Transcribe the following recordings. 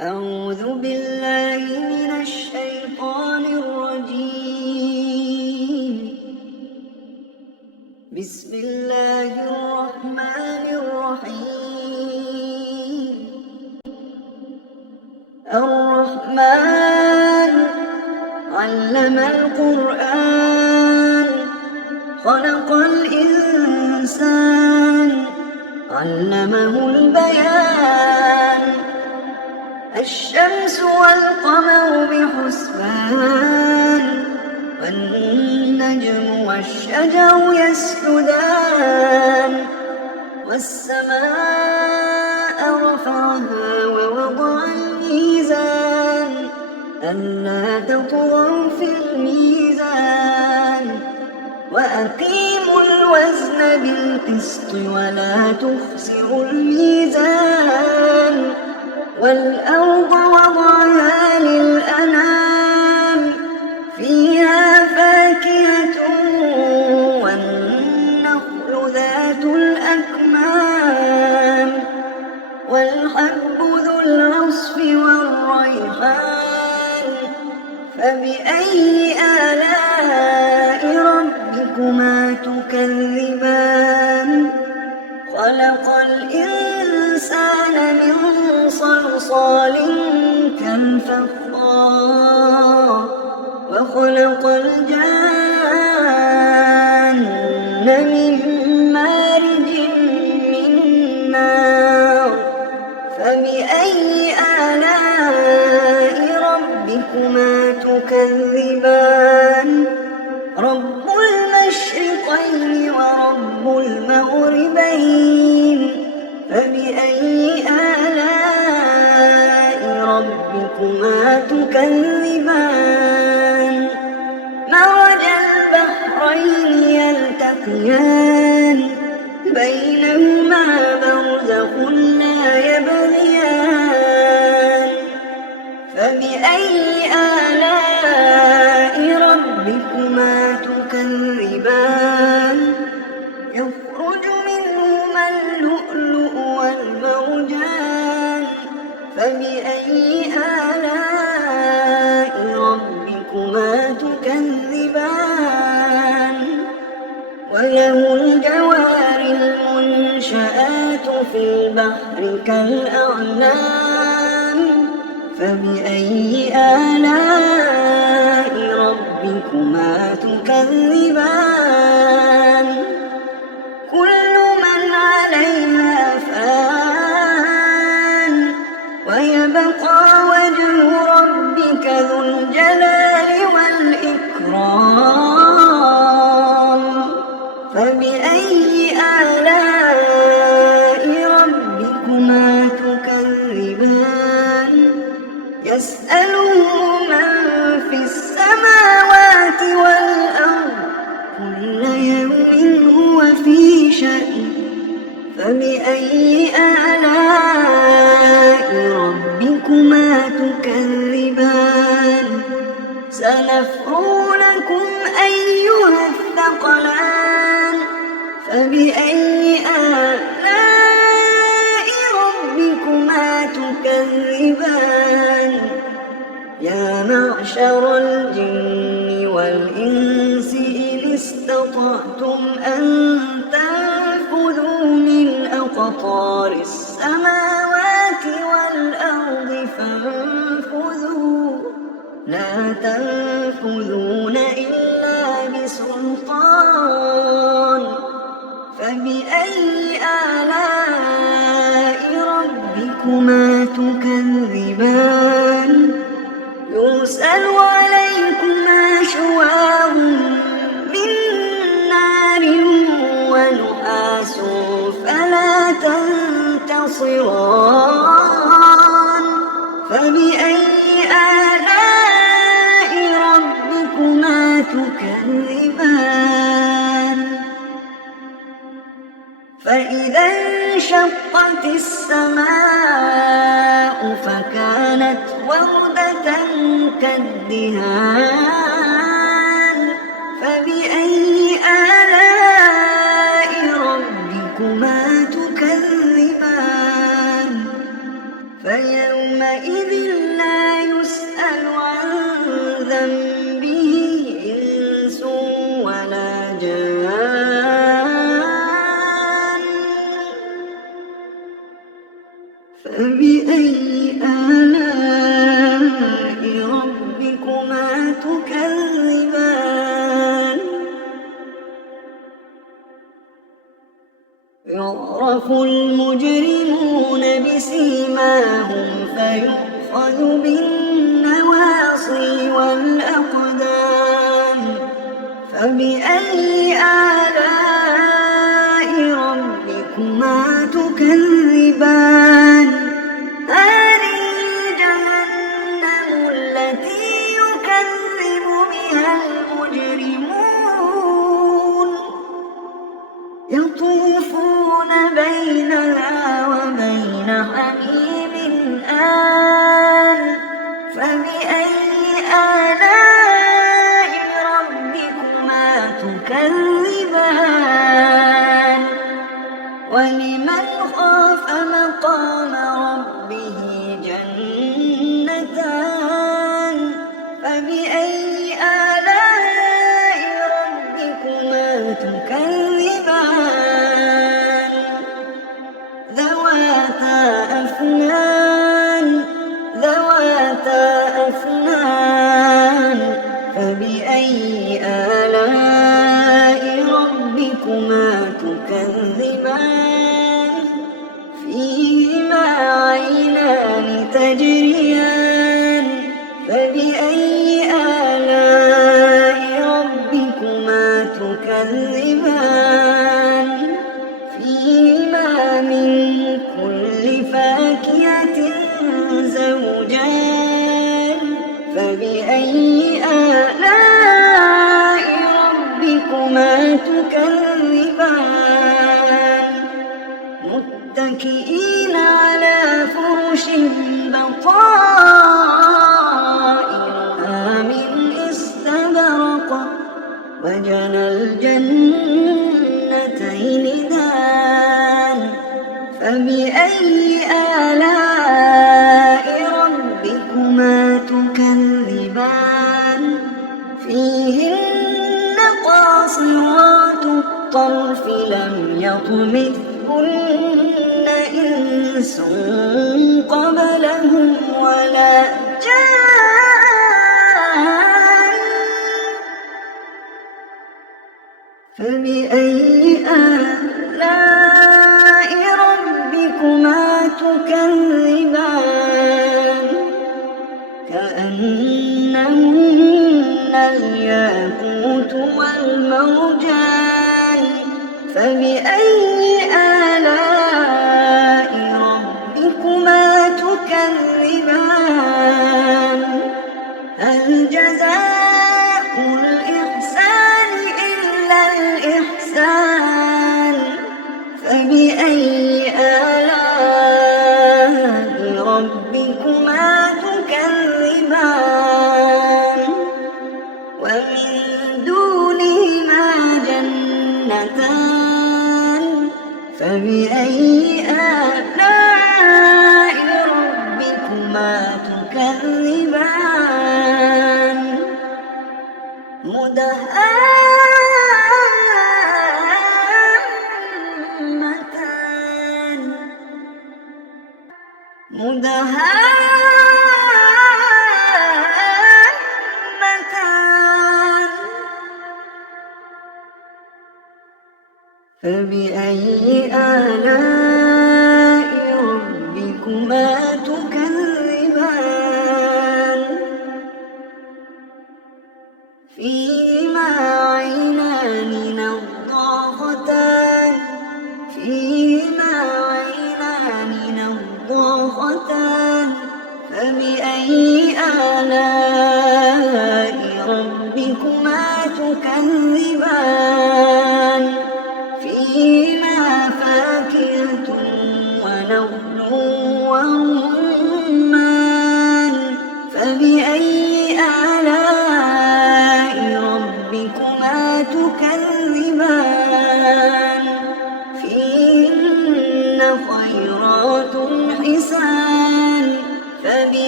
أعوذ بالله من الشيطان الرجيم. بسم الله الرحمن الرحيم. الرحمن علم القرآن خلق الإنسان علمه البيان. الشمس والقمر بحسبان والنجم والشجر يسجدان. والسماء رفعها ووضع الميزان ألا تطغوا في الميزان. وأقيموا الوزن بالقسط ولا تخسروا الميزان. والأرض وضعها للأنام فيها فاكهة والنخل ذات الأكمام والحب ذو العصف والريحان. فبأي آلاء ربكما تكذبان؟ خلق الإنسان من صلصال كالفخار وخلق الجان من مارج من نار. فبأي آلاء ربكما تكذبان؟ رب المشرقين ورب المغربين. فبأي آلاء ربكما تكذبان؟ مرج البحرين يلتقيان بينهما برزخ لا يبغيان. فبأي آلاء ربكما تكذبان؟ يخرج منهما اللؤلؤ والمرجان. فبأي آلاء ربكما تكذبان؟ وله الجوار المنشآت في البحر كالأعلام. فبأي آلاء ربكما تكذبان؟ كل من عليها فان ويبقى وجه ربك ذو الجلال والإكرام. فبأي آلاء ربكما تكذبان؟ يسأله من في السماوات والأرض كل يوم هو في شأن. فبأي آلاء ربكما تكذبان؟ سنفرغ لكم أيها الثقلان. فبأي آلاء ربكما تكذبان؟ يا معشر الجن والإنس إن استطعتم أن تنفذوا من أقطار السماوات والأرض فانفذوا لا تنفذون إلا بسلطان. فبأي آلاء ربكما تكذبان؟ يرسل عليكما شواظ من نار ونحاس فلا تنتصران. فبأي آلاء ربكما تكذبان؟ فإذا انشقت السماء فكانت وردة كالدهان. فبأي آلاء ربكما تكذبان؟ فيومئذ يومئذ لا يسأل عن ذنبه إنس ولا جان فبأي آلاء ربكما تكذبان يعرف المجرمون بسيماهم فيؤخذ بالنواصي والأقدام فبأي آلاء ربكما تكذبان هذه جهنم التي يكذب بها المجرمون يطوفون بينها وبين حميم آن فبأي آلاء ربكما تكذبان ولمن خاف مقام ربه جنتان فبأي آلاء ربكما تكذبان ذواتا أفنان فبأي آلاء ربكما تكذبان فيهما عينان تجريان فبأي آلاء ربكما تكذبان فيهما من كل فاكهة زوجان فبأي آلاء ربكما تكذبان متكئين على فرش بطائنها من استبرق وجنى الجنتين دان فبأي آلاء ربكما تكذبان فيهن قاصرات الطرف لم يطمثهن إنس قبلهم ولا جان فبأي آلاء ربكما تكذبان كأنهن الياقوت والمرجان فبأي آلاء ربكما تكذبان هل جزاء الإحسان إلا الإحسان فبأي آلاء ربكما تكذبان ومن دونهما جنتان فبأي آلاء ربكما تكذبان مدهامتان فبأي آلاء ربكما تكذبان فيهما عينان نضاختان فبأي آلاء ربكما تكذبان فيهما فاكهة ونخل ورمان فبأي آلاء ربكما تكذبان فيهن خيرات حسان فبأي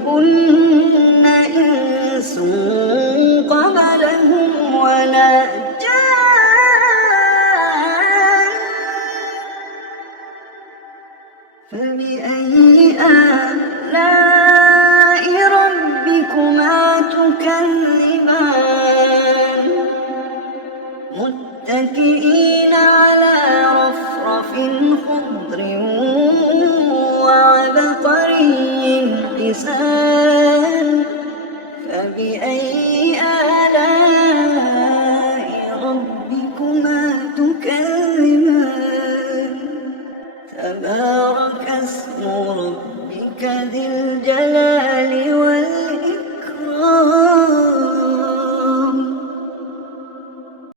يطمثهن إنس قبلهم ولا جان فبأي آلاء ربكما تكذبان متكئين على رفرف خضر وعبقري حسان فبأي آلاء ربكما تكذبان تبارك اسم ربك ذي الجلال